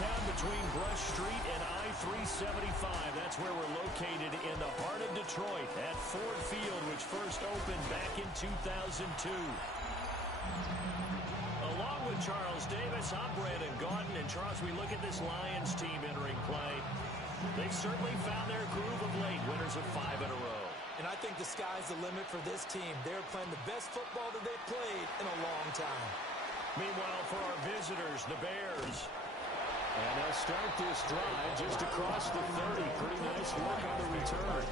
downtown between Brush Street and I-375. That's where we're located in the heart of Detroit at Ford Field, which first opened back in 2002. Along with Charles Davis, I'm Brandon Gaudin. And Charles, we look at this Lions team entering play. They've certainly found their groove of late, winners of 5 in a row. And I think the sky's the limit for this team. They're playing the best football that they've played in a long time. Meanwhile, for our visitors, the Bears. And they'll start this drive just across the 30. Pretty nice work on the return.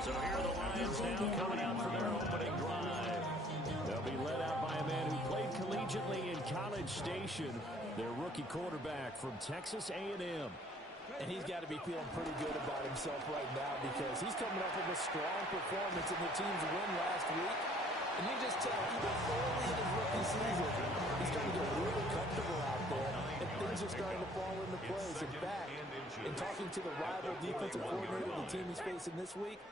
So here are the Lions now coming out for their opening drive. They'll be led out by a man who played collegiately in College Station, their rookie quarterback from Texas A&M. And he's got to be feeling pretty good about himself right now because he's coming up with a strong performance in the team's win last week. And you just tell, even early in his rookie season, he's starting to get really comfortable out there, and things are starting to fall into place. In fact, in talking to the rival defensive coordinator the team he's facing this week,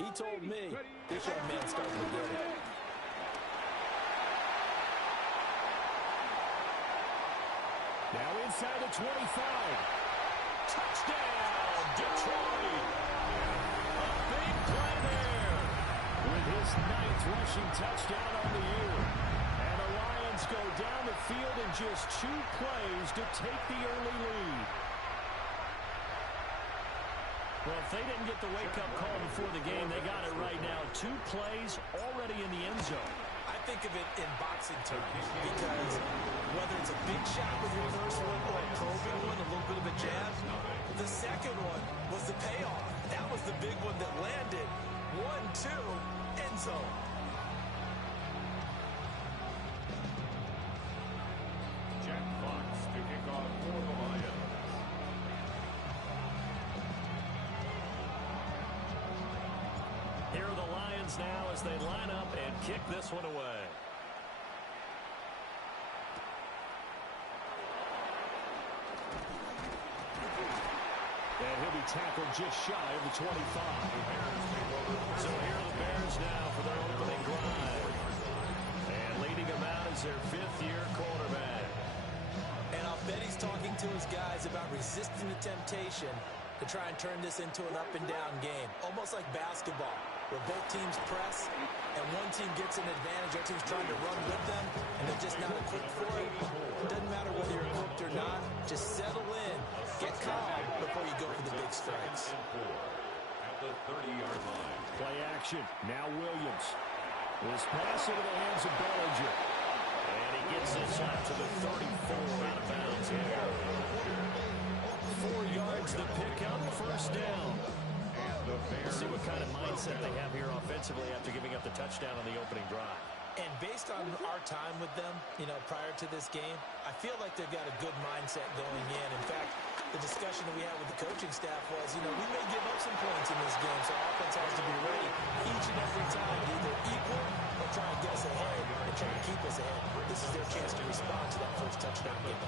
he told me this young man's starting to get it. Now inside the 25. Touchdown, Detroit! A big play there with his 9th rushing touchdown on the year. And the Lions go down the field in just 2 plays to take the early lead. Well, if they didn't get the wake-up call before the game, they got it right now. 2 plays already in the end zone. I think of it in boxing terms because whether it's a big shot with a reverse one or a probing one, a little bit of a jab, the second one was the payoff. That was the big one that landed. 1-2, end zone. Jack Fox to kick off for the Lions. Here are the Lions now as they line up and kick this one away. And he'll be tackled just shy of the 25. So here are the Bears now for their opening drive. And leading them out is their 5th-year quarterback. And I'll bet he's talking to his guys about resisting the temptation to try and turn this into an up-and-down game, almost like basketball, where both teams press, and one team gets an advantage, the other team's trying to run with them, and they're just not equipped for it. It doesn't matter whether you're equipped or not. Just settle in, get calm before you go for the big strikes. At the 30-yard line. Play action. Now Williams. This pass into the hands of Bellinger. And he gets this out to the 34 out of bounds here. 4 yards the pickup, first down. We'll see what kind of mindset they have here offensively after giving up the touchdown on the opening drive. And based on our time with them, prior to this game, I feel like they've got a good mindset going in. In fact, the discussion that we had with the coaching staff was, we may give up some points in this game, so offense has to be ready each and every time to either equal or try and get us ahead and try to keep us ahead. This is their chance to respond to that first touchdown game.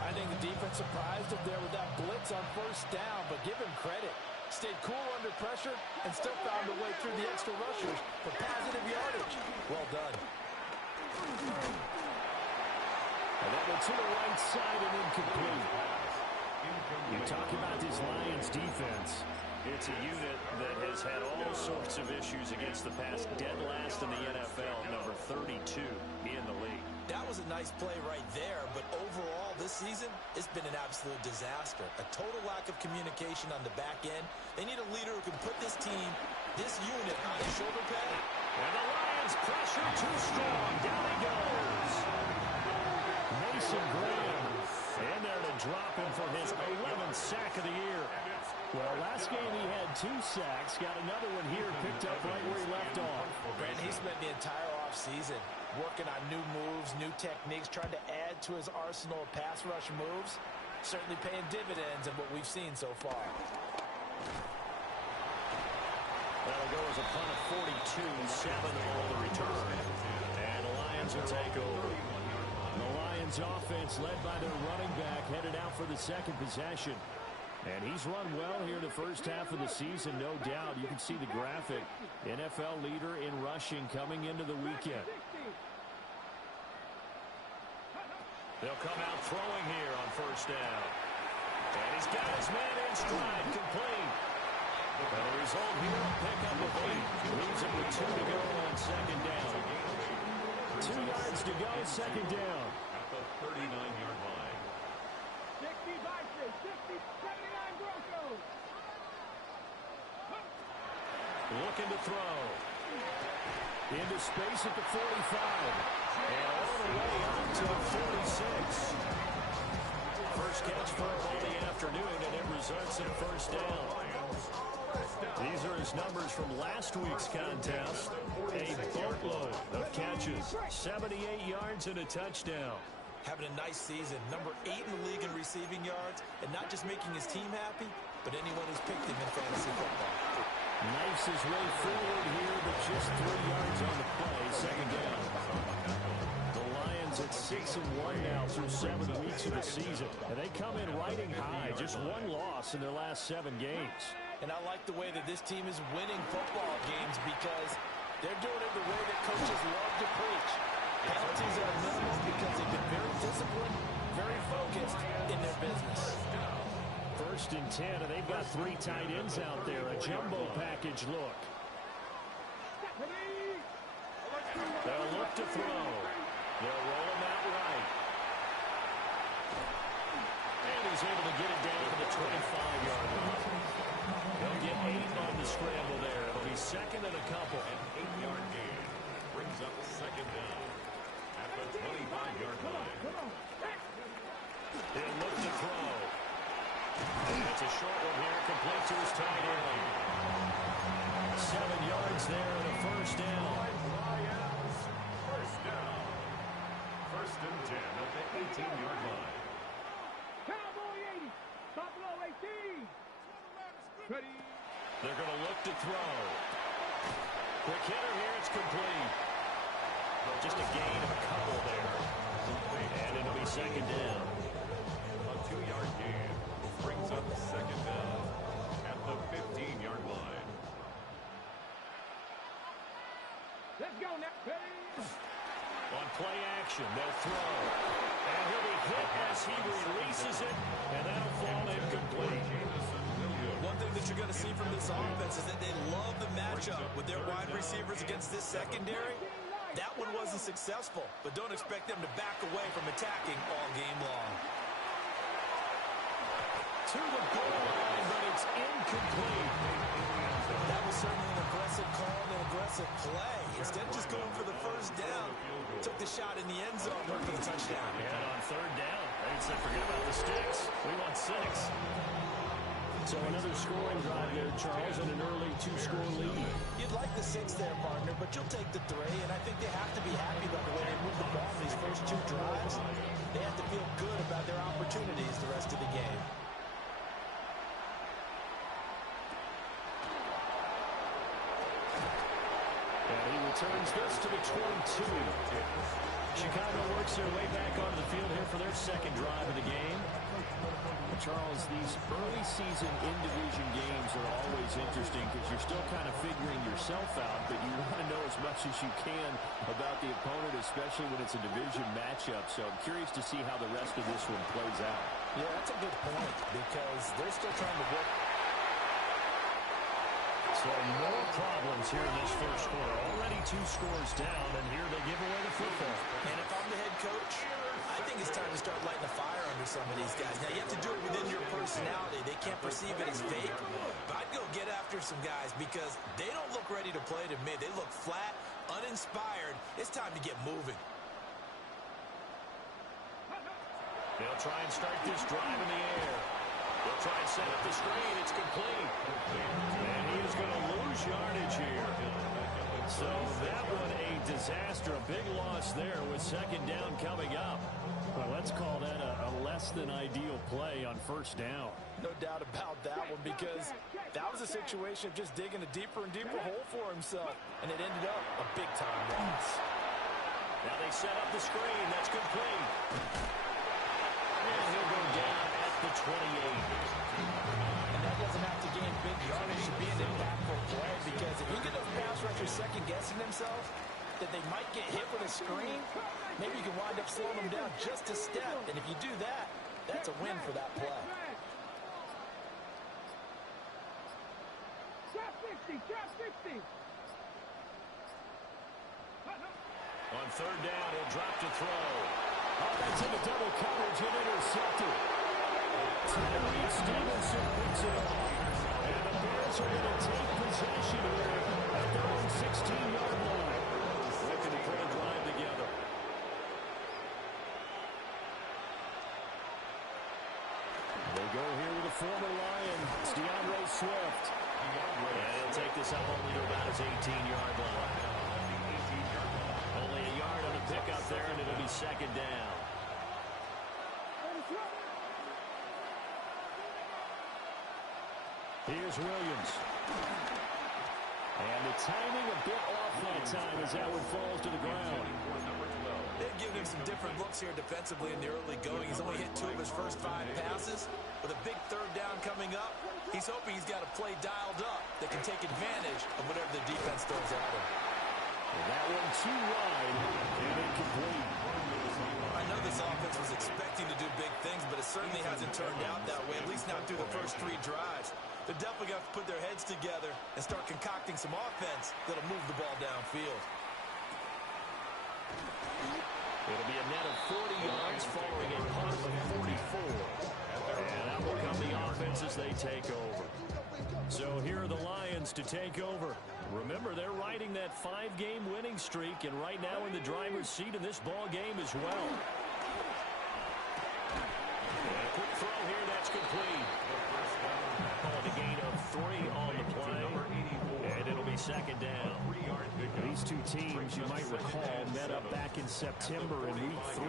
I think the defense surprised him there with that blitz on first down, but give him credit. Stayed cool under pressure and still found a way through the extra rushers for positive yardage. Well done. And that one to the right side and incomplete. You talk about this Lions defense. It's a unit that has had all sorts of issues against the pass. Dead last in the NFL, number 32 in the league. That was a nice play right there, but overall this season, it's been an absolute disaster. A total lack of communication on the back end. They need a leader who can put this team, this unit, on his shoulder pad. And the Lions pressure too strong. Down he goes. Mason Graham in there to drop him for his 11th sack of the year. Well, last game he had 2 sacks. Got another one here, picked up right where he left off. Brandon, he spent the entire offseason working on new moves, new techniques, trying to add to his arsenal of pass rush moves. Certainly paying dividends in what we've seen so far. That'll go as a punt of 42, 7 on the return. And the Lions will take over. The Lions offense led by their running back headed out for the second possession. And he's run well here in the first half of the season, no doubt. You can see the graphic. NFL leader in rushing coming into the weekend. They'll come out throwing here on first down. And he's got his man in stride, complete. And the result here, a pickup of 8. Leaves him with 2 to go on second down. 2 yards to go, second down. At the 39-yard line. 60 Vikings, 60, 79 Broncos. Looking to throw. Into space at the 45. And all the way up to the 46. First catch for him all the afternoon, and it results in first down. These are his numbers from last week's contest. A boatload of catches. 78 yards and a touchdown. Having a nice season. Number 8 in the league in receiving yards. And not just making his team happy, but anyone who's picked him in fantasy football. Knifes his way forward here, but just 3 yards on the play. Second down. The Lions at 6-1 now through 7 weeks of the season. And they come in riding high. Just 1 loss in their last 7 games. And I like the way that this team is winning football games because they're doing it the way that coaches love to preach. Penalties are minimal because they've been very disciplined, very focused in their business. First and 10, and they've got 3 tight ends out there. A jumbo package look. They'll look to throw. They'll roll him out right. And he's able to get it down to the 25-yard line. They'll get 8 on the scramble there. It'll be second and a couple. An 8-yard gain brings up second down at the 25-yard line. He'll look to throw. It's a short one here, complete to his tight end. 7 yards there and a first down. First down. First and 10 at the 18-yard line. Cowboy 80, Buffalo 18. Ready. They're going to look to throw. Quick hitter here, it's complete. Just a gain of a couple there. And it'll be second down. A 2-yard gain brings up second down at the 15-yard line. Let's go now. Ready. On play action, they'll throw. And he'll be hit as he releases it, and that'll fall incomplete. One thing that you're going to see from this offense is that they love the matchup with their wide receivers against this secondary. That one wasn't successful, but don't expect them to back away from attacking all game long. To the goal line, but it's incomplete. That was certainly an aggressive call and an aggressive play. Instead of just going for the first down, took the shot in the end zone, went for the touchdown. And on third down, they said forget about the sticks. We want 6. So another scoring drive there, Charles, and an early 2-score lead. You'd like the 6 there, partner, but you'll take the 3, and I think they have to be happy about the way they moved the ball in these first 2 drives. They have to feel good about their opportunities the rest of the game. And he returns this to the 22. Chicago works their way back onto the field here for their second drive of the game. Charles, these early season in-division games are always interesting because you're still kind of figuring yourself out, but you want to know as much as you can about the opponent, especially when it's a division matchup. So I'm curious to see how the rest of this one plays out. Yeah, that's a good point because they're still trying to work. So more problems here in this first quarter. Already 2 scores down, and here they give away the football. And if I'm the head coach, I think it's time to start lighting a fire under some of these guys. Now, you have to do it within your personality. They can't perceive it as fake. But I'd go get after some guys because they don't look ready to play to me. They look flat, uninspired. It's time to get moving. They'll try and start this drive in the air. They'll try and set up the screen. It's complete. And he is going to lose yardage here. So that one a disaster. A big loss there with second down coming up. Well, let's call that a less than ideal play on first down. No doubt about that one because that was a situation of just digging a deeper and deeper hole for himself. And it ended up a big-time loss. Now they set up the screen. That's complete. And he'll go down at the 28. And that doesn't have to gain big yardage to be an impactful play because if you get those pass rushers second-guessing themselves, that they might get hit with a screen, maybe you can wind up slowing them down just a step. And if you do that, that's a win for that play. Trap 60, trap 60. On third down, he'll drop to throw. Oh, that's into double coverage and intercepted. Tyree Stevenson picks it up. And the Bears are going to take possession here at their own 16-yard line. Looking to put a drive together. They go here with a former Lion. It's DeAndre Swift. And he'll take this up only to about his 18-yard line. Only a yard on the pickup there, and it'll be second down. Here's Williams. And the timing a bit off that time as that one falls to the ground. They've given him some different looks here defensively in the early going. He's only hit 2 of his first 5 passes. With a big third down coming up, he's hoping he's got a play dialed up that can take advantage of whatever the defense throws at him. And that one too wide and incomplete. I know this offense was expecting to do big things, but it certainly hasn't turned out that way, at least not through the first 3 drives. They're definitely going to have to put their heads together and start concocting some offense that'll move the ball downfield. It'll be a net of 40 yards following a punt of 44. And that will come the offense as they take over. So here are the Lions to take over. Remember, they're riding that 5-game winning streak, and right now in the driver's seat in this ball game as well. And a quick throw here, that's complete. On a gain of 3 on the play, and it'll be second down. These two teams, you might recall, met up back in September in Week 3,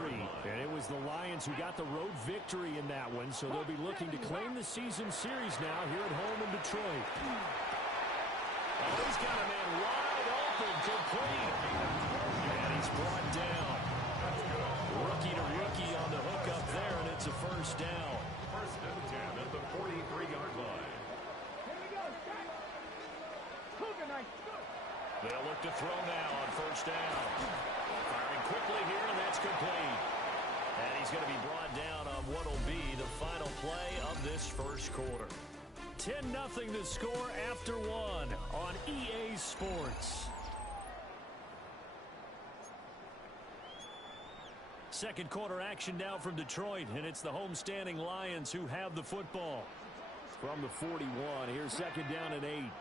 and it was the Lions who got the road victory in that one, so they'll be looking to claim the season series now here at home in Detroit. Oh, he's got a man wide open, complete. And he's brought down. Rookie to rookie on the hook up there, and it's a first down. First and 10 at the 43-yard line. Here we go, Jack. Cougar night. They'll look to throw now on first down. Firing quickly here, and that's complete. And he's going to be brought down on what will be the final play of this first quarter. 10-0 the score after 1 on EA Sports. Second quarter action now from Detroit, and it's the homestanding Lions who have the football. From the 41, here's second down and 8.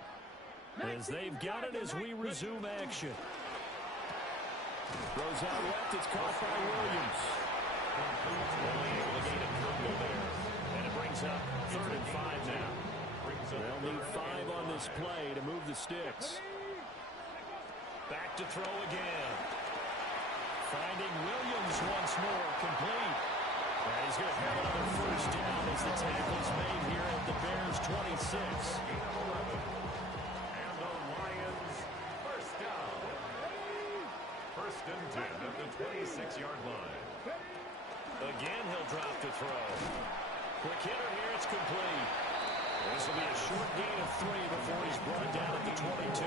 As they've got it as we resume action. Goes out left, it's caught by Williams. And it brings up 3rd and 5 now. They'll need 5 on this play to move the sticks. Back to throw again. Finding Williams once more, complete. And he's going to have another first down as the tackle's made here at the Bears' 26. And the Lions, first down. First and 10 at the 26-yard line. Again, he'll drop to throw. Quick hitter here, it's complete. This will be a short gain of 3 before he's brought down at the 22.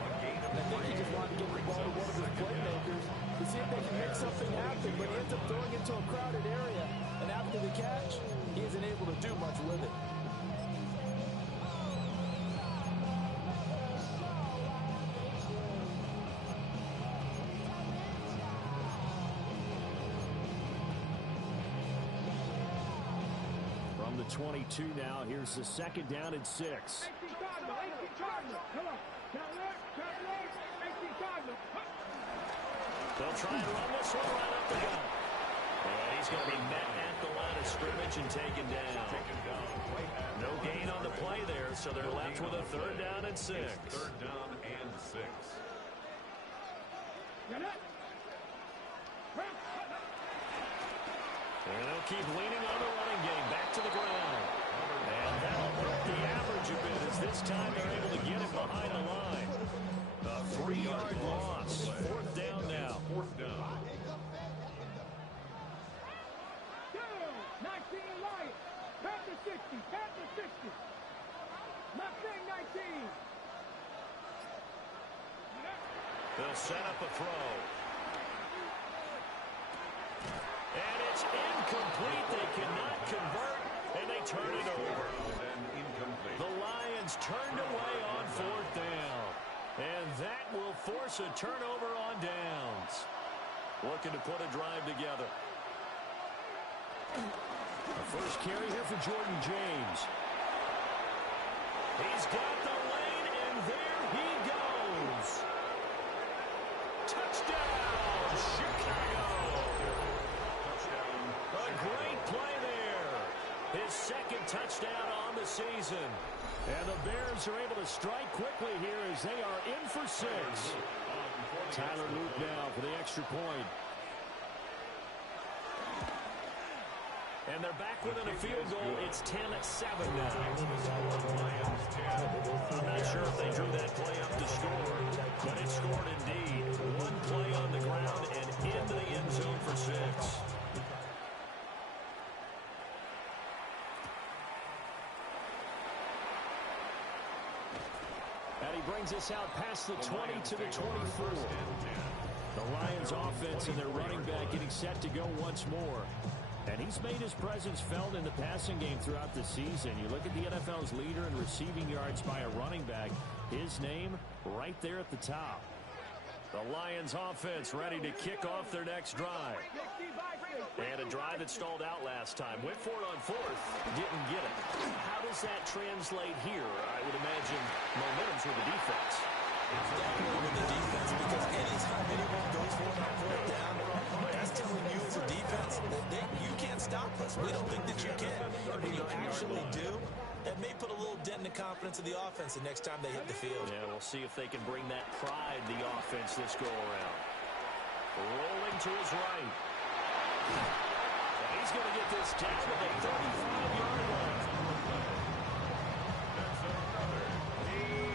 I think he just wanted to get the ball to one of his playmakers to see if they can make something happen, but he ends up throwing into a crowded area, and after the catch, he isn't able to do much with it. From the 22 now, here's the second down and 6. 18 Cardinal, 18 Cardinal. Come on. Cadillac, 18 Cardinal. They'll try and run this one right up the gut. And he's going to be met at the line of scrimmage and taken down. No gain on the play there, so they're left with a 3rd down and 6. 3rd down and 6. Get it. And they'll keep leaning on the running game. Back to the ground. And that'll hurt the average a bit as this time they're able to get it behind the line. A 3-yard loss. 4th down now. 4th down. 19 Lions. Panther 60. Panther 60. Mustang 19. They'll set up a throw. And it's incomplete. They cannot convert, and they turn it over. The Lions turned away on 4th down. And that will force a turnover on downs. Looking to put a drive together. The first carry here for Jordan James. He's got the lane, and there he goes. Touchdown, Chicago. A great play there. His second touchdown on the season. And the Bears are able to strike quickly here as they are in for 6. Tyler Luke now for the extra point. And they're back within a field goal. It's 10-7 now. I'm not sure if they drew that play up to score, but it scored indeed. One play on the ground and into the end zone for 6. And he brings us out past the 20 to the 24. The Lions offense and their running back getting set to go once more. And he's made his presence felt in the passing game throughout the season. You look at the NFL's leader in receiving yards by a running back. His name right there at the top. The Lions offense ready to kick off their next drive. And a drive that stalled out last time. Went for it on 4th. Didn't get it. How does that translate here? I would imagine momentum's with the defense. It's definitely with the defense because anytime anyone goes for it on 4th down, that's telling you as a defense that you can't stop us. We don't think that you can. When you actually do, that may put a little dent in the confidence of the offense the next time they hit the field. Yeah, we'll see if they can bring that pride the offense this go-around. Rolling to his right. And he's going to get this down to the 35-yard line.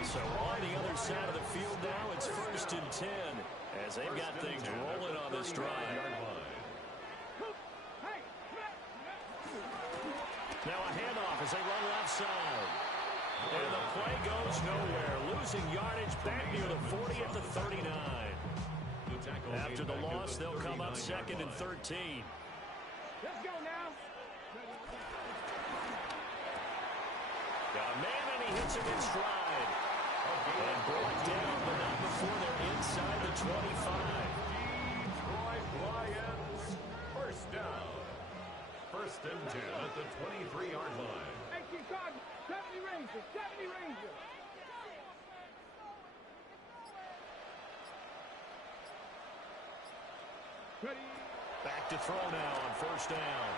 So on the other side of the field now, it's 1st and 10 as they've got things rolling on this drive. Now a handoff as they run left side. And the play goes nowhere. Losing yardage back near the 40 at the 39. After the loss, they'll come up 2nd and 13. Let's go now. Got a man, and he hits him in stride. And brought down, but not before they're inside the 25. Detroit Lions, first down. 1st and 10 at the 23-yard line. 18 Cardinals, 70 Rangers, 70 Rangers. Ready. Back to throw now on 1st down.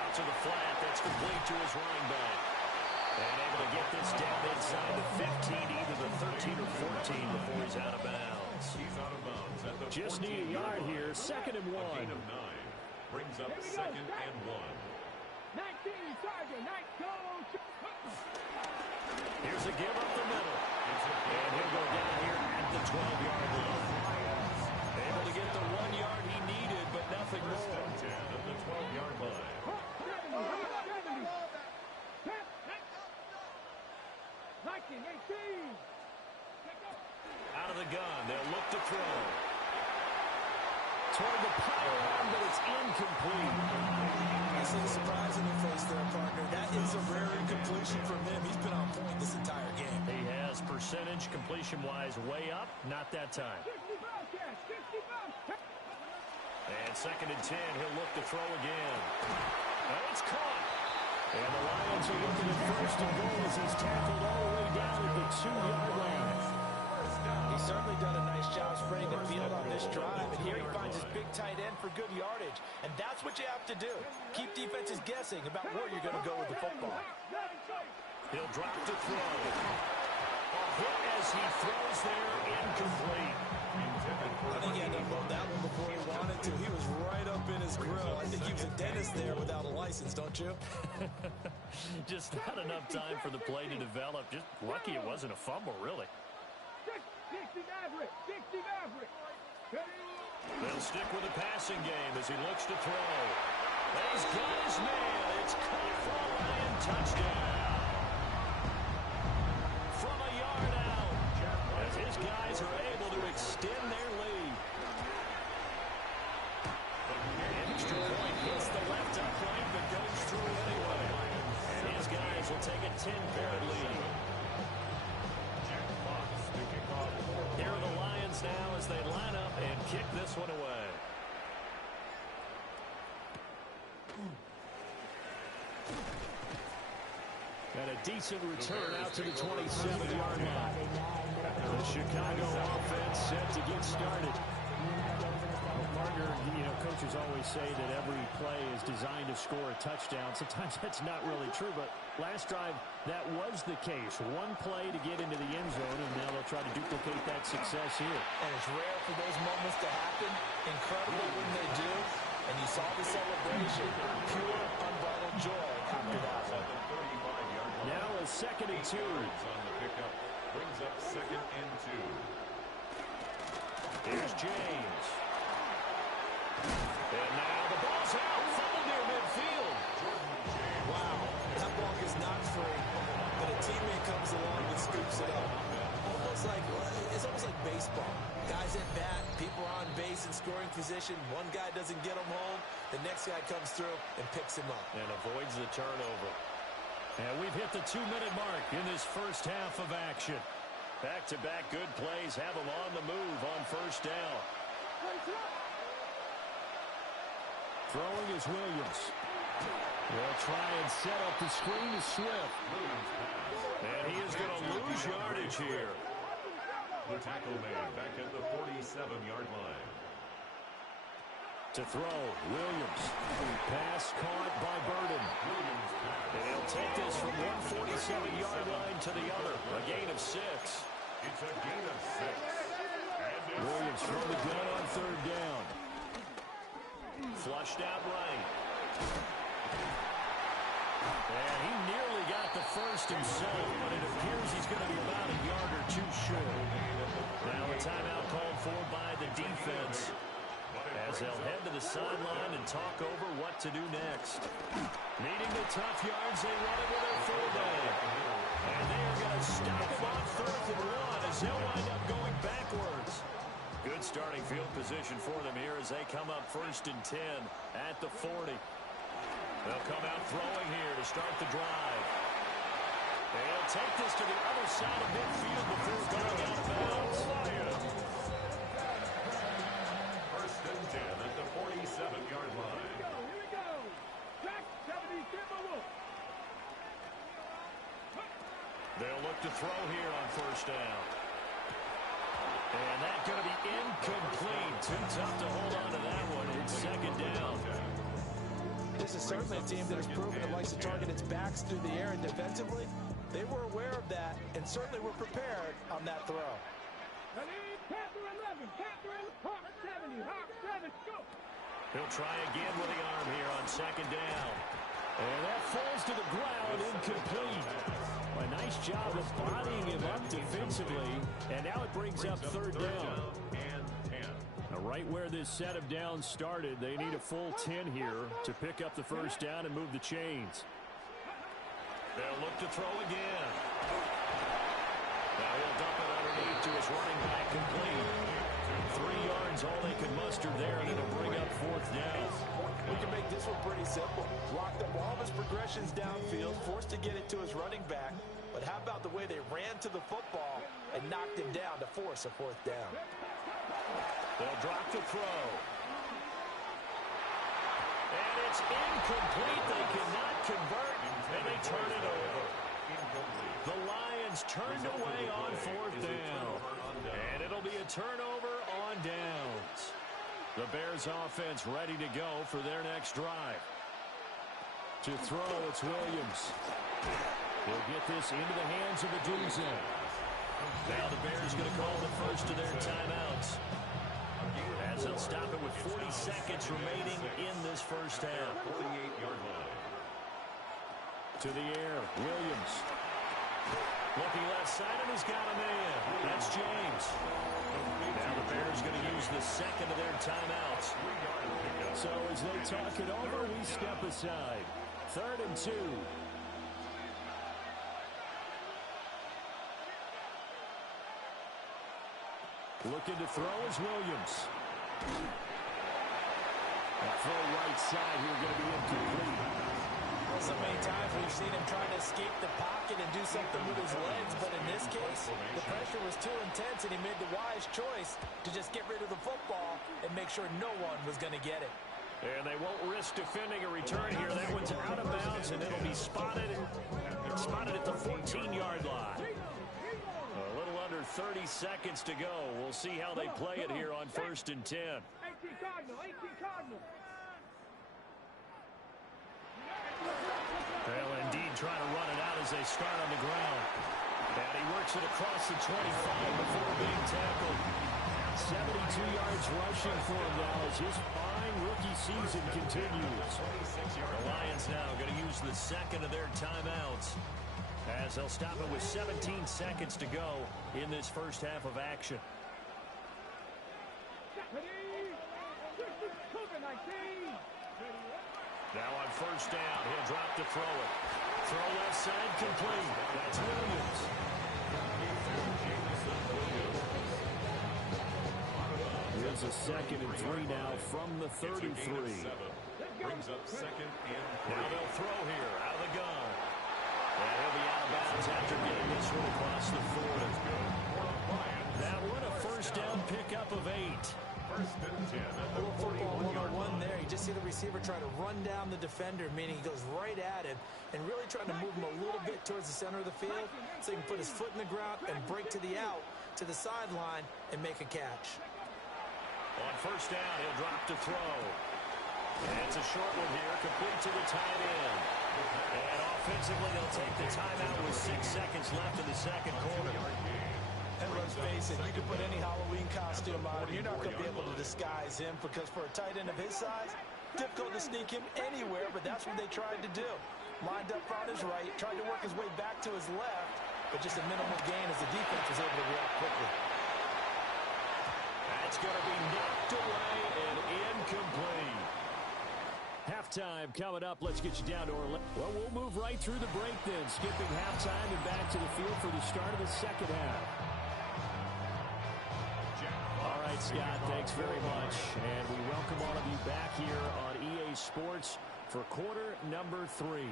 Out to the flat. That's complete to his running back. And able to get this down inside the 15, either the 13 or 14 before he's out of bounds. He's out of bounds at the Just need a yard here. 2nd and 1. A gain of 9 brings up 2nd and 1. 19, Tiger, 9, go. Here's a give up the middle. And he'll go down here at the 12-yard line. Able to get the 1 yard he needed, but nothing more. 10 at the 12-yard line. 19, 18. Out of the gun, they'll look to throw. Toward the pylon, but it's incomplete. I see a surprise in your face there, partner. That is a rare incompletion from him. He's been on point this entire game. He has percentage completion-wise way up, not that time. 60 Bobcats, 60 Bobcats. And 2nd and 10, he'll look to throw again. And it's caught. And the Lions are looking at 1st and goal as he's tackled all the way down at the 2-yard line. He's certainly done a nice job spreading the field on this drive, and here he finds his big tight end for good yardage. And that's what you have to do. Keep defenses guessing about where you're going to go with the football. He'll drop to throw. A hit as he throws there, incomplete. I think he had to unload that one before he wanted to. He was right up in his grill. I think he was a dentist there without a license, don't you? Just not enough time for the play to develop. Just lucky it wasn't a fumble, really. 60 Maverick, 60 Maverick. They'll stick with the passing game as he looks to throw. He's got his man. It's caught for a Lion touchdown. From a yard out, as his guys are able to extend 10-point lead. Here are the Lions now as they line up and kick this one away. And a decent return out to the 27-yard line. The Chicago offense set to get started. Well, partner, coaches always say that every play is designed to score a touchdown. Sometimes that's not really true, but last drive, that was the case. One play to get into the end zone, and now they'll try to duplicate that success here. And it's rare for those moments to happen. Incredible when they do. And you saw the celebration. Pure, unbridled joy after that one. Now a 2nd and 2. On the pickup brings up 2nd and 2. Here's James. And now the ball's out. Fumble near midfield. Wow, that ball is not free, but a teammate comes along and scoops it up. It's almost like baseball. Guys at bat, people are on base in scoring position. One guy doesn't get him home. The next guy comes through and picks him up. And avoids the turnover. And we've hit the 2-minute mark in this first half of action. Back-to-back good plays have them on the move on first down. Throwing is Williams. They'll try and set up the screen to Swift. And he is going to lose yardage here. The tackle made back at the 47-yard line. To throw, Williams. Pass caught by Burden. And he'll take this from one 47-yard line to the other. A gain of 6. It's a gain of 6. Williams from the gun on 3rd down. Flushed out right. And he nearly got the first himself, but it appears he's going to be about a yard or 2 short. Now a timeout called for by the defense, as they'll head to the sideline and talk over what to do next. Needing the tough yards, they run it with their fullback. And they are going to stop him on 3rd and 1 as they'll wind up going backwards. Good starting field position for them here as they come up 1st and 10 at the 40. They'll come out throwing here to start the drive. They'll take this to the other side of midfield before going out of bounds. 1st and 10 at the 47-yard line. Here we go. Track 70, Timberwolf. They'll look to throw here on 1st down. And that's going to be incomplete. Too tough to hold on to that one. It's 2nd down. This is certainly a team that has proven it likes to target its backs through the air, and defensively, they were aware of that and certainly were prepared on that throw. Panther 11, Panther 11, Hawk 70, Hawk 7, go. He'll try again with the arm here on 2nd down. And that falls to the ground, incomplete. A nice job of bodying him up defensively, and now it brings up 3rd down. Now, right where this set of downs started, they need a full 10 here to pick up the 1st down and move the chains. They'll look to throw again. Now he'll dump it underneath to his running back, complete. 3 yards, all they can muster there, and it'll bring up 4th down. We can make this one pretty simple. Locked up all of his progressions downfield, forced to get it to his running back. But how about the way they ran to the football and knocked him down to force a 4th down? They'll drop the throw. And it's incomplete. They cannot convert, and they turn it over. The Lions turned away on 4th down. And it'll be a turnover on downs. The Bears offense ready to go for their next drive. To throw, it's Williams. He'll get this into the hands of the Doozy. Now the Bears going to call the first of their timeouts, as they'll stop it with 40 seconds remaining in this first half. 48-yard line. To the air, Williams. Looking left side, and he's got a man. That's James. Now the Bears going to use the 2nd of their timeouts. So as they talk it over, we step aside. 3rd and 2. Looking to throw is Williams. A throw right side here going to be incomplete. Well, so many times we've seen him trying to escape the pocket intercept them with his legs, but in this case, the pressure was too intense, and he made the wise choice to just get rid of the football and make sure no one was going to get it. And they won't risk defending a return here. That one's out of bounds, and it'll be spotted at the 14-yard line. A little under 30 seconds to go. We'll see how they play it here on 1st and 10. 18 Cardinal, 18 Cardinal. They'll indeed try to run it out as they start on the ground. And he works it across the 25 before being tackled. 72 yards rushing for him now as his fine rookie season continues. The Lions now going to use the second of their timeouts as they'll stop it with 17 seconds to go in this first half of action. Now on 1st down, he'll drop to throw it. Throw left side complete. That's Williams. Here's a 2nd and 3 now from the 33. Brings up 2nd and 3. Now they'll throw here out of the gun. And he'll be out of bounds after getting this one across the 40. That one a 1st down pickup of 8. 1st and 10 at the Little football 41-yard 101 line. there. You just see the receiver try to run down the defender, meaning he goes right at him and really trying to move him a little bit towards the center of the field so he can put his foot in the ground and break to the out, to the sideline, and make a catch. On 1st down, he'll drop to throw. And it's a short one here, complete to the tight end. And offensively, they'll take the timeout with 6 seconds left in the second quarter. And let's face it, you can put any Halloween costume on. You're not going to be able to disguise him because for a tight end of his size, difficult to sneak him anywhere, but that's what they tried to do. Lined up on his right, tried to work his way back to his left, but just a minimal gain as the defense was able to react quickly. That's going to be knocked away and incomplete. Halftime coming up. Let's get you down to Orlando. Well, we'll move right through the break then, skipping halftime and back to the field for the start of the second half. All right, Scott, thanks very much. And we welcome all of you back here on EA Sports for quarter number 3.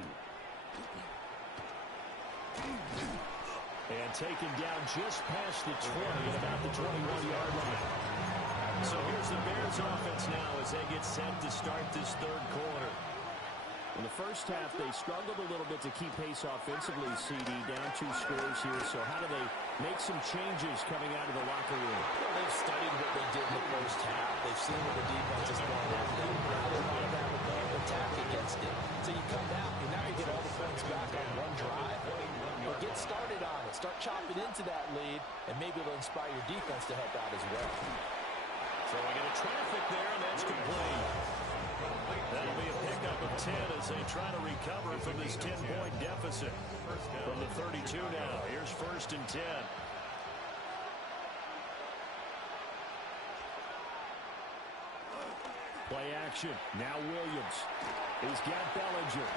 And taken down just past the 20 at about the 21-yard line. So here's the Bears offense now as they get set to start this third quarter. In the first half, they struggled a little bit to keep pace offensively, CD, down 2 scores here. So how do they make some changes coming out of the locker room? Well, they've studied what they did in the first half. They've seen what the defense is going after them. Now they want to have a plan of attack against it. So you come down, and now you get all the points back on one drive. But get started on it. Start chopping into that lead, and maybe it'll inspire your defense to help out as well. So we get a traffic there, and that's complete. That'll be a pickup of 10 as they try to recover from this 10-point deficit. From the 32 now, here's 1st and 10. Play action. Now Williams. He's got Bellinger.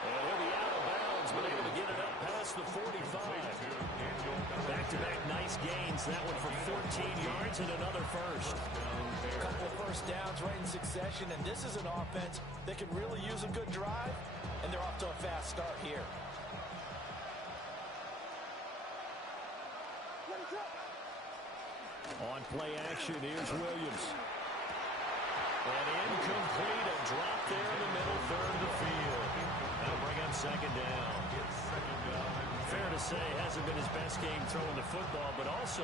And he'll be out of bounds, but able to get it up past the 45. Back-to-back nice gains. That one for 14 yards and another first. A couple of first downs right in succession, and this is an offense that can really use a good drive, and they're off to a fast start here. On play action, here's Williams. And incomplete, a drop there in the middle third of the field. That'll bring up 2nd down. Fair to say, hasn't been his best game throwing the football, but also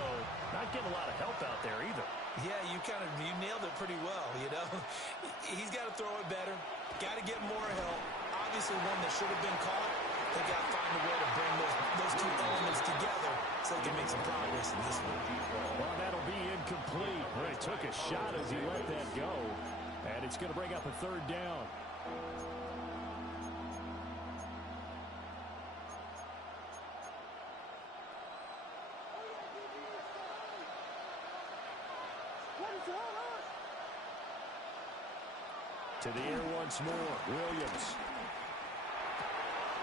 not getting a lot of help out there either. Yeah, you nailed it pretty well, you know. He's got to throw it better. Got to get more help. Obviously, one that should have been caught. They got to find a way to bring those two elements together so they can make some progress in this one. Well, that'll be incomplete. Well, he took a shot as he let that go, and it's going to bring up a 3rd down. To the air once more, Williams.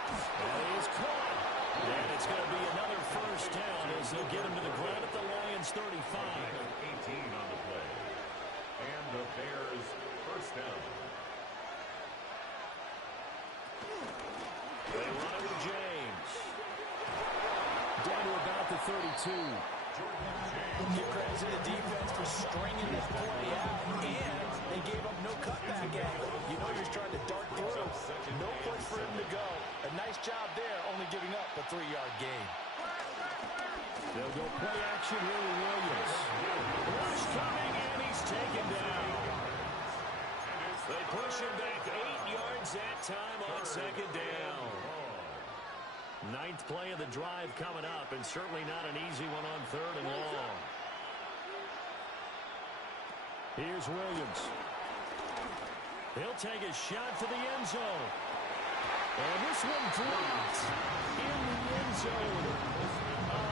And he is caught. And it's going to be another first down as they'll get him to the ground at the Lions 35. 18 on the play. And the Bears first down. They run it with James. the 32. Give credit to the defense for stringing this play out, and they gave up no cutback angle. You know you're trying to dart through. No place for him to go. A nice job there, only giving up a 3-yard gain. They'll go play action here with Williams. Rush coming, and he's taken down. They push him back 8 yards that time on second down. 9th play of the drive coming up, and certainly not an easy one on 3rd and long. Here's Williams. He'll take a shot for the end zone. And this one dropped in the end zone.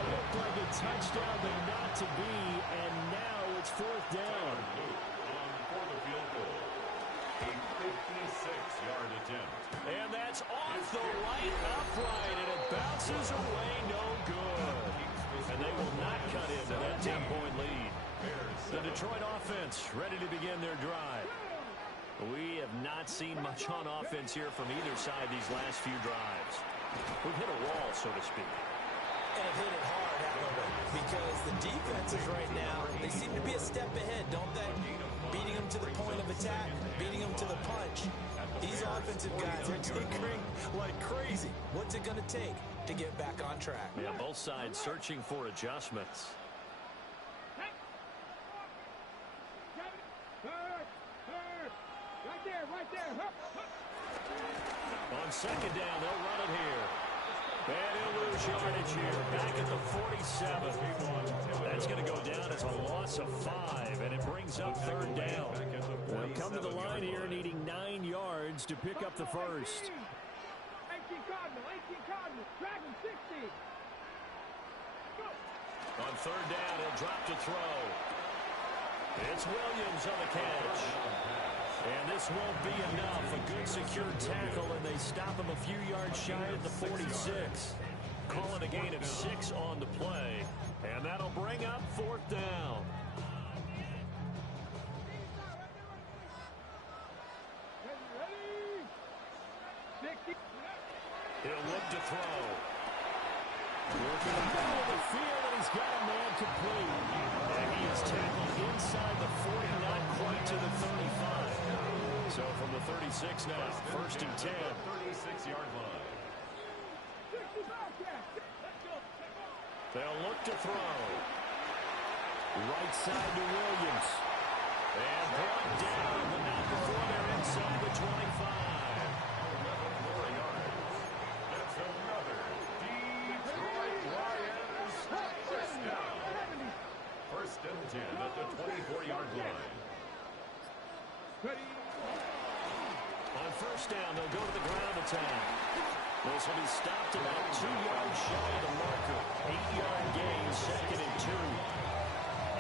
Looked like a touchdown, but not to be, and now it's 4th down. For the field goal. A 56-yard attempt. And that's off the right upright, and it bounces away no good. And they will not cut into that 10-point lead. The Detroit offense ready to begin their drive. We have not seen much on offense here from either side these last few drives. We've hit a wall, so to speak. And have hit it hard, haven't we? Because the defenses right now, they seem to be a step ahead, don't they? Beating them to the point of attack, beating them to the punch. These offensive guys are tinkering like crazy. What's it going to take to get back on track? Yeah, both sides searching for adjustments. Right there. On second down, they'll run it here. And he'll lose yardage here. Back at the 47. That's going to go down as a loss of 5, and it brings up 3rd down. They'll come to the line here needing 9 yards to pick up the first. 18 Cardinal, Dragon 60. On 3rd down, he'll drop to throw. It's Williams on the catch. And this won't be enough. A good secure tackle, and they stop him a few yards shy at the 46. Call it a gain of 6 on the play. And that'll bring up 4th down. He'll look to throw. Working the middle of the field, and he's got a man complete. And he is tackled inside the 40, not quite to the 35. So from the 36 now, 1st and 10. 36-yard line. They'll look to throw. Right side to Williams. And brought down, but not before they're inside the 25. 11 more yards. That's another Detroit Lions first down. 1st and 10 at the 24-yard line. On 1st down, they'll go to the ground attack. This will be stopped about 2 yards shy of the marker. 8-yard gain, 2nd and 2.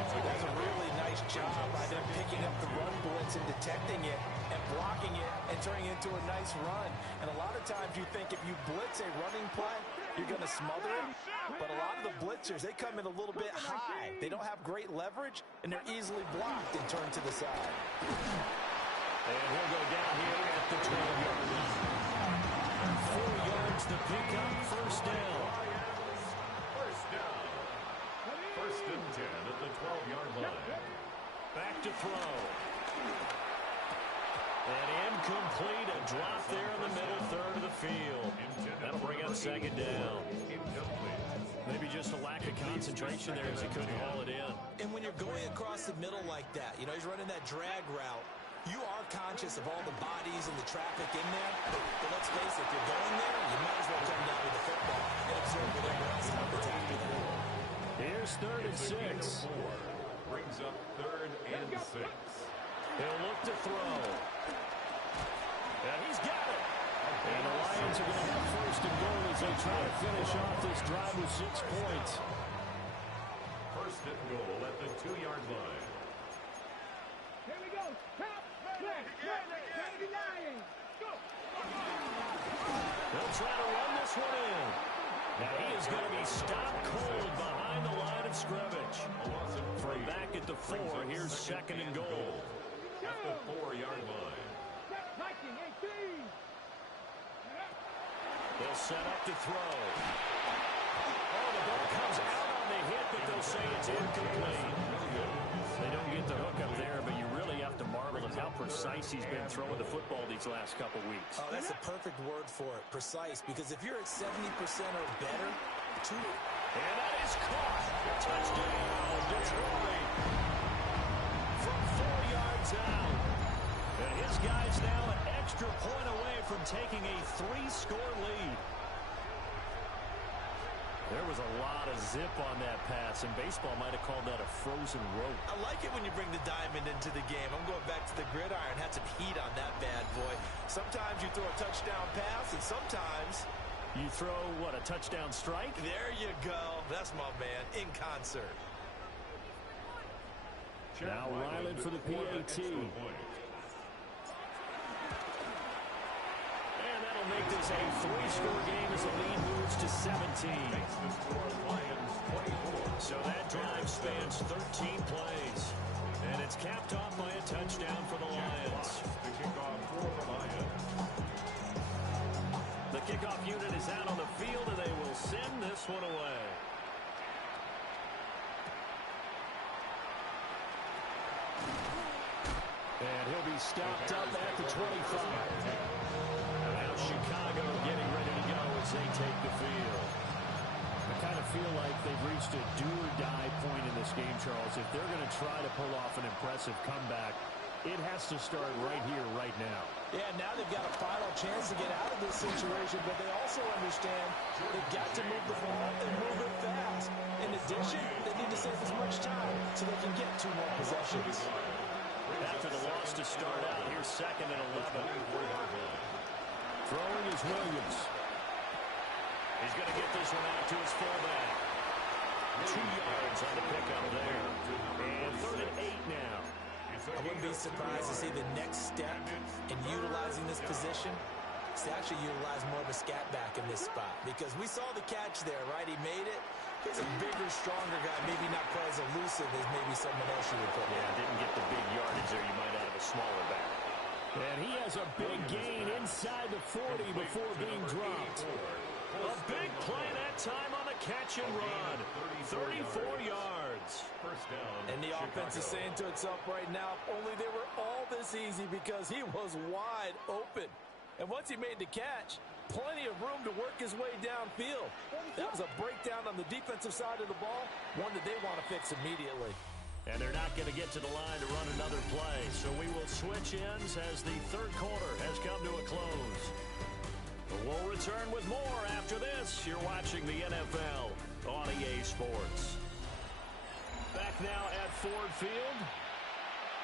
That's a really nice job by them picking up the run blitz and detecting it and blocking it and turning it into a nice run. And a lot of times you think if you blitz a running play, you're going to smother it. But a lot of the blitzers, they come in a little bit high. They don't have great leverage, and they're easily blocked and turned to the side. And he'll go down here at the 12-yard line. 4 yards to pick up, 1st down. First down. 1st and 10 at the 12-yard line. Back to throw. And incomplete, a drop there in the middle third of the field. That'll bring up 2nd down. Maybe just a lack of concentration there as he couldn't haul it in. And when you're going across the middle like that, you know, he's running that drag route, you are conscious of all the bodies and the traffic in there. But let's face it, if you're going there, you might as well come down with the football and observe whatever else happens after that. Here's 3rd and 6. Brings up 3rd and 6. He'll look to throw. And he's got it. And the Lions are going to have 1st and goal as they try to finish off this drive with 6 points. 1st and goal at the 2-yard line. Here we go. Top, left, Lions. Go. They'll try to run this one in. Now he is going to be stopped cold behind the line of scrimmage. From back at the 4, here's 2nd and goal. At the 4-yard line. Viking 18. They'll set up to throw. Oh, the ball comes out It's incomplete. They don't get the hook up there, but you really have to marvel at how precise he's been throwing the football these last couple weeks. Oh, that's the perfect word for it, precise, because if you're at 70% or better, and that is caught. Touchdown, Detroit. From 4 yards out. And his guys now an extra point away from taking a 3-score lead. There was a lot of zip on that pass, and baseball might have called that a frozen rope. I like it when you bring the diamond into the game. I'm going back to the gridiron. Had some heat on that bad boy. Sometimes you throw a touchdown pass, and sometimes you throw, what, a touchdown strike? There you go. That's my man, in concert. Now Ryland for the PAT. And that'll make this a 3-score game as the lead moves to 17. So that drive spans 13 plays. And it's capped off by a touchdown for the Lions. The kickoff unit is out on the field, and they will send this one away. And he'll be stopped up at the 25. Now Chicago getting ready to go as they take the field. I kind of feel like they've reached a do-or-die point in this game, Charles. If they're going to try to pull off an impressive comeback, it has to start right here, right now. Yeah, now they've got a final chance to get out of this situation, but they also understand they've got to move the ball and move it fast. In addition, they need to save as much time so they can get 2 more possessions. After the loss to start out, here's 2nd and 11. Throwing is Williams. He's going to get this one out to his fullback. 2 yards on the pickup there. And 3rd and 8 now. I wouldn't be surprised to see the next step in utilizing this position is to actually utilize more of a scat back in this spot. Because we saw the catch there, right? He made it. He's a bigger, stronger guy, maybe not quite as elusive as maybe someone else you would put. Yeah, didn't get the big yardage there. You might have a smaller back. And he has a big gain inside the 40 before being dropped. A big play that time on the catch and run. 34 yards. And the offense is saying to itself right now, if only they were all this easy, because he was wide open. And once he made the catch, plenty of room to work his way downfield. That was a breakdown on the defensive side of the ball, one that they want to fix immediately. And they're not going to get to the line to run another play. So we will switch ends as the 3rd quarter has come to a close. We'll return with more after this. You're watching the NFL on EA Sports. Back now at Ford Field.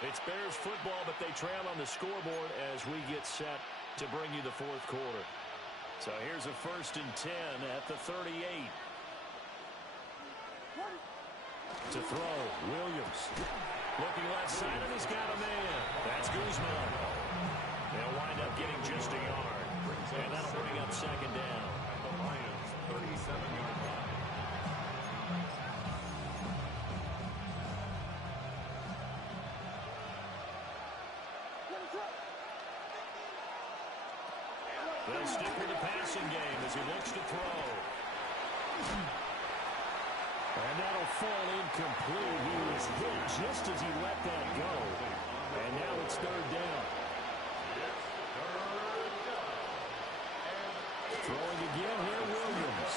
It's Bears football, but they trail on the scoreboard as we get set to bring you the 4th quarter. So here's a 1st and 10 at the 38. To throw, Williams. Looking left side, and he's got a man. That's Guzman. They'll wind up getting just a yard. And that'll bring up 2nd down. The Lions, 37-yard line. They'll stick with the passing game as he looks to throw. And that'll fall incomplete. He was hit just as he let that go. And now it's 3rd down. Throwing again here, Williams.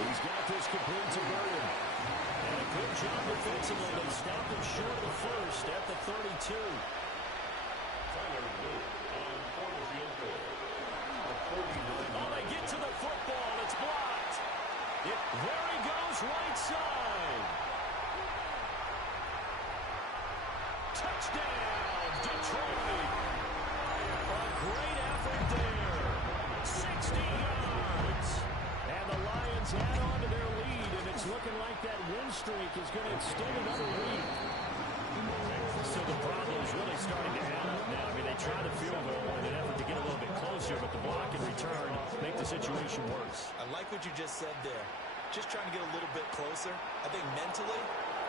He's got this complete to Burden. And a good job defensively. They stopped him short of the 1st at the 32. Oh, they get to the football. It's blocked. There he goes, right side. Touchdown, Detroit. A great effort there. 60 yards. And the Lions add on to their lead, and it's looking like that win streak is going to extend another week. So the problem is really starting to add up now. I mean, they try the field goal in an effort to get a little bit closer, but the block and return make the situation worse. I like what you just said there. Just trying to get a little bit closer. I think mentally,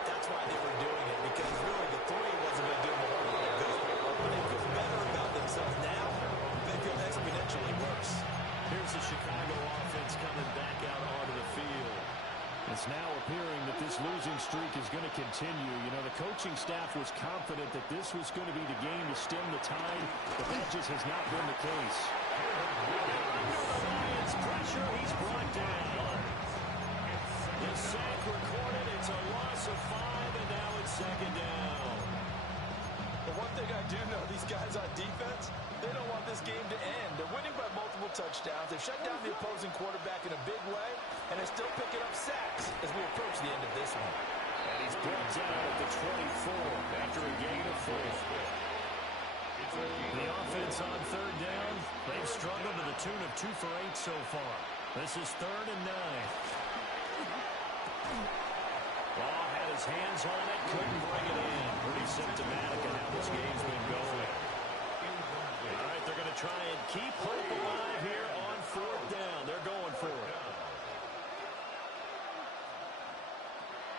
that's why they were doing it, because really the 3 wasn't going to do them a whole lot of good. But they feel better about themselves now. They feel exponentially worse. Here's the Chicago offense coming back out onto the field. It's now appearing that this losing streak is going to continue. You know, the coaching staff was confident that this was going to be the game to stem the tide, but that just has not been the case. The Lions pressure, he's brought down. The sack recorded, it's a loss of 5, and now it's second down. The one thing I do know, these guys on defense, they don't want this game to end. They're winning by multiple touchdowns. They've shut down the opposing quarterback in a big way, and they're still picking up sacks as we approach the end of this one. And he's brought down at the 24 after a gain of 4. The offense on third down, they've struggled to the tune of 2 for 8 so far. This is 3rd and 9. Ball had his hands on it, couldn't bring it in. Pretty symptomatic of how this game's been going. All right, they're going to try and keep hope alive here on 4th down. They're going for it.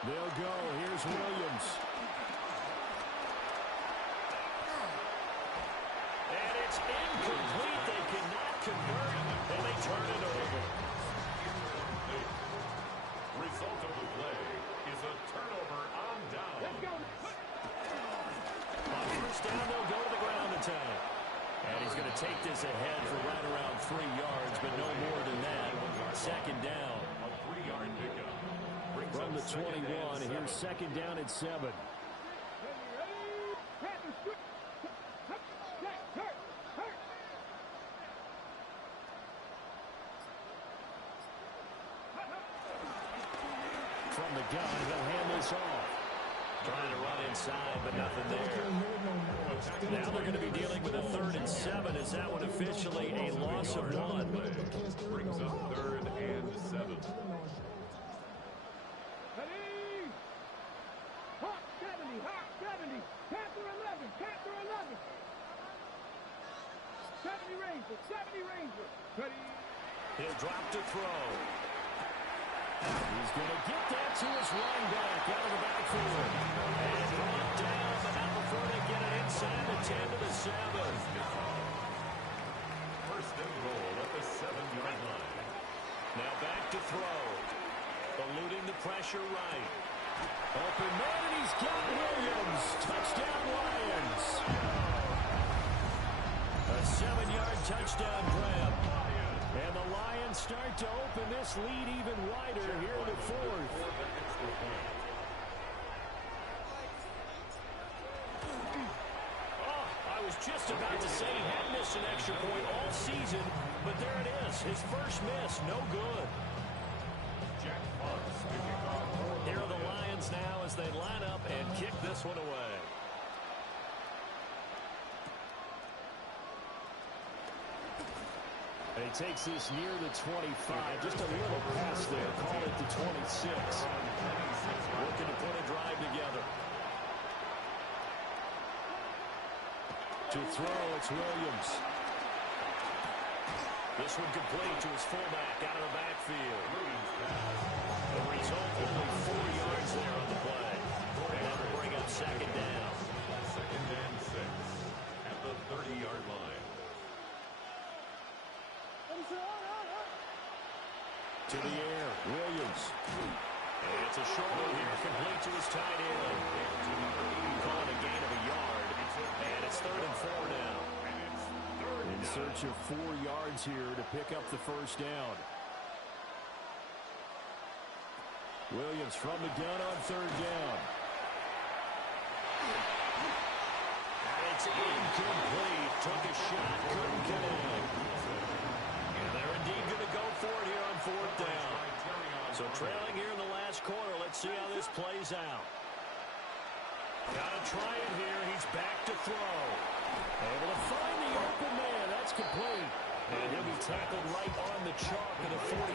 They'll go. Here's Williams. And it's incomplete. They cannot convert, and they turn it over. Result of the play is a turnover on down. Let's go. On first down, they'll go to the ground attack. And he's going to take this ahead for right around 3 yards, but no more than that. Second down. A 3-yard pickup. From the 21, and here's second down at 7. From the gun, he'll hand this off. Trying to run inside, but nothing there. Now they're going to be dealing with a 3rd and 7. Is that one officially a loss of 1? Brings up 3rd and 7. Hawk 70, Hawk 70. Panther 11, Panther 11. 70 Rangers, 70 Rangers. Ready? He'll drop to throw. He's going to get that to his running back out of the backfield. And brought down, but not before they get it inside the 10 to the 7. First and goal at the 7-yard line. Now back to throw. Eluding the pressure right. Open man, and he's got Williams. Touchdown, Lions. A 7-yard touchdown grab. And the Lions start to open this lead even wider here in the 4th. Oh, I was just about to say he hadn't missed an extra point all season, but there it is. His first miss, no good. Jack Fox picking off. Here are the Lions now as they line up and kick this one away. And he takes this near the 25. Just a little pass there. Call it the 26. Looking to put a drive together. To throw, it's Williams. This one complete to his fullback out of the backfield. The result, only 4 yards there on the play. And that will bring up second down. 2nd and 6 at the 30-yard line. To the air, Williams. And it's a short one here, complete to his tight end. Call it a gain of a yard. And it's 3rd and 4 now. In search of 4 yards here to pick up the first down. Williams from the gun on 3rd down. And it's incomplete. Took a shot, couldn't connect. And they're indeed going to go for it here on 4th down. So trailing here in the last quarter. Let's see how this plays out. Got to try it here. He's back to throw. Able to find the open man. That's complete. And he'll be tackled right on the chalk at the 45.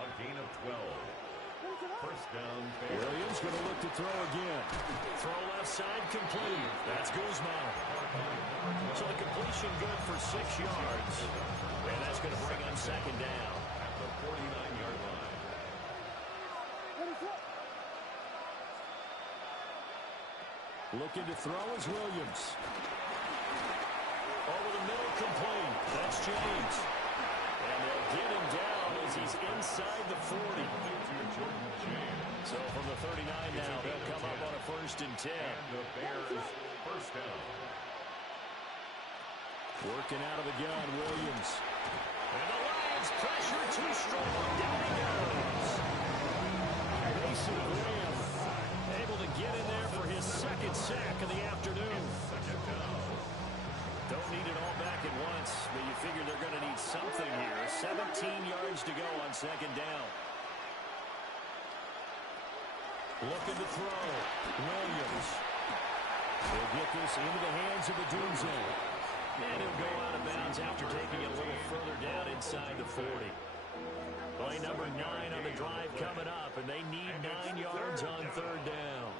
A gain of 12. First down, Bears. Williams going to look to throw again. Throw left side complete. That's Guzman. So the completion good for 6 yards. And that's going to bring up second down. At the 49-yard line. Looking to throw is Williams. Over the middle complete. That's James. And they'll get him down as as he's inside the 40. So from the 39 now, they'll come up on a 1st and 10. And the Bears first down. Working out of the gun, Williams. And the Lions pressure too strong. Down he goes. Mason Graham able to get in there for his 2nd sack of the afternoon. Second down. Don't need it all back at once, but you figure they're going to need something here. 17 yards to go on 2nd down. Looking to throw. Williams. He'll get this into the hands of Odunze. And he'll go out of bounds after taking it a little further down inside the 40. Play number 9 on the drive coming up, and they need 9 yards on 3rd down.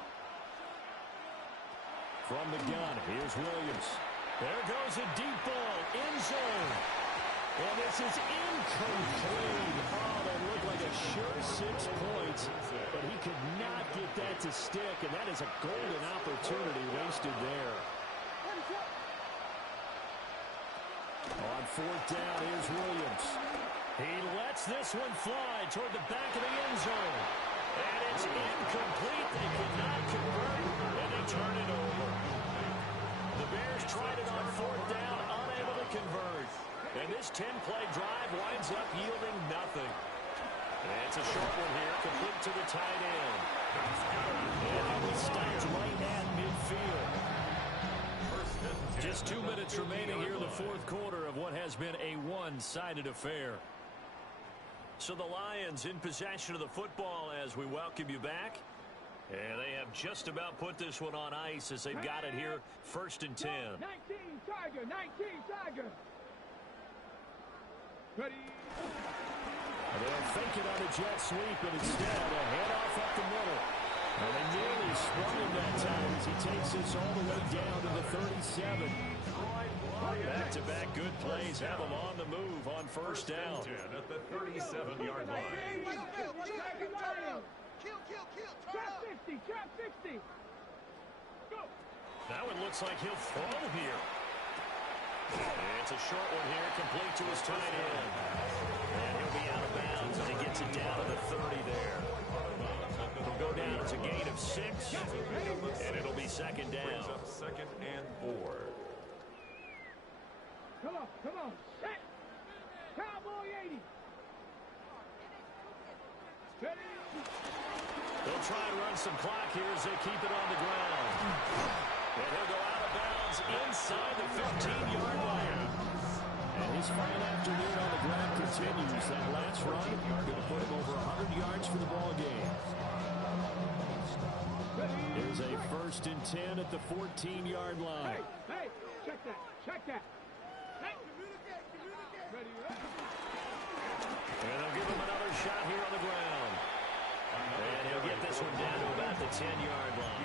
From the gun, here's Williams. There goes a deep ball, end zone. And this is incomplete. Oh, that looked like a sure 6 points, but he could not get that to stick, and that is a golden opportunity wasted there. On 4th down, here's Williams. He lets this one fly toward the back of the end zone. And it's incomplete. They cannot convert, and they turn it over. The Bears tried it on 4th down, unable to convert. And this 10-play drive winds up yielding nothing. And it's a short one here, complete to the tight end. And he stops right at midfield. Just 2 minutes remaining here in the 4th quarter of what has been a one-sided affair. So the Lions in possession of the football as we welcome you back. And they have just about put this one on ice as they've got it here, 1st and 10. 19 Tiger, 19 Tiger. Ready. They'll fake it on a jet sweep, and instead a handoff up the middle. And they nearly sprung him that time as he takes this all the way down to the 37. Back-to-back good plays have them on the move on 1st down. At the 37-yard line. Trap 50, trap 50. Go. Now it looks like he'll throw here. It's a short one here, complete to his tight end. And he'll be out of bounds as he gets it down to the 30 there. It'll go down as a gain of 6, and it'll be 2nd down. Brings up 2nd and 4. Come on, set. Cowboy 80. Ready. They'll try and run some clock here as they keep it on the ground. And he'll go out of bounds inside the 15-yard line. And his fine afternoon on the ground continues. That last run going to put him over 100 yards for the ball game. Here's a 1st and 10 at the 14-yard line. Hey, check that, check that. Hey. Ready. And they'll give him another shot here on the ground. And he'll get this one down to about the 10-yard line.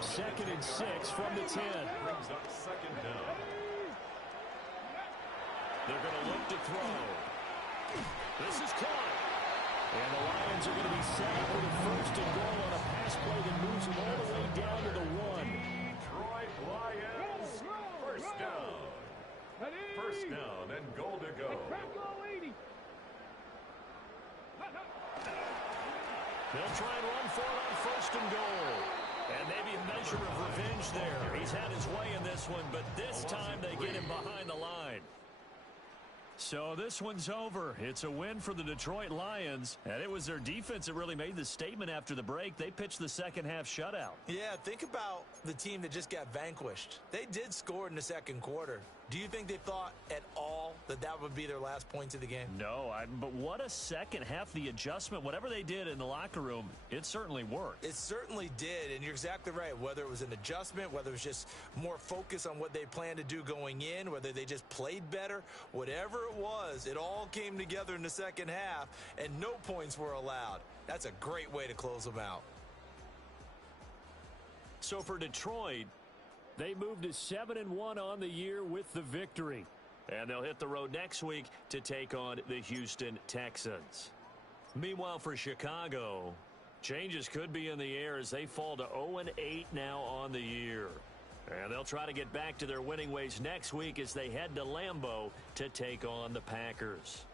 2nd and 6 from the 10. Brings up 2nd down. They're going to look to throw. This is caught. And the Lions are going to be set up with a 1st and goal on a pass play that moves them all the way down to the 1. Detroit Lions. First down. Ready. First down and goal to go. Crackle 80. They'll try and run for it on 1st and goal. And maybe a measure of revenge there. He's had his way in this one, but this time they get him behind the line. So this one's over. It's a win for the Detroit Lions, and it was their defense that really made the statement after the break. They pitched the second-half shutout. Yeah, think about the team that just got vanquished. They did score in the 2nd quarter. Do you think they thought at all that that would be their last points of the game? No, but what a second half. The adjustment, whatever they did in the locker room, it certainly worked. It certainly did, and you're exactly right. Whether it was an adjustment, whether it was just more focus on what they planned to do going in, whether they just played better, whatever it was, it all came together in the 2nd half, and no points were allowed. That's a great way to close them out. So for Detroit, they moved to 7-1 on the year with the victory. And they'll hit the road next week to take on the Houston Texans. Meanwhile, for Chicago, changes could be in the air as they fall to 0-8 now on the year. And they'll try to get back to their winning ways next week as they head to Lambeau to take on the Packers.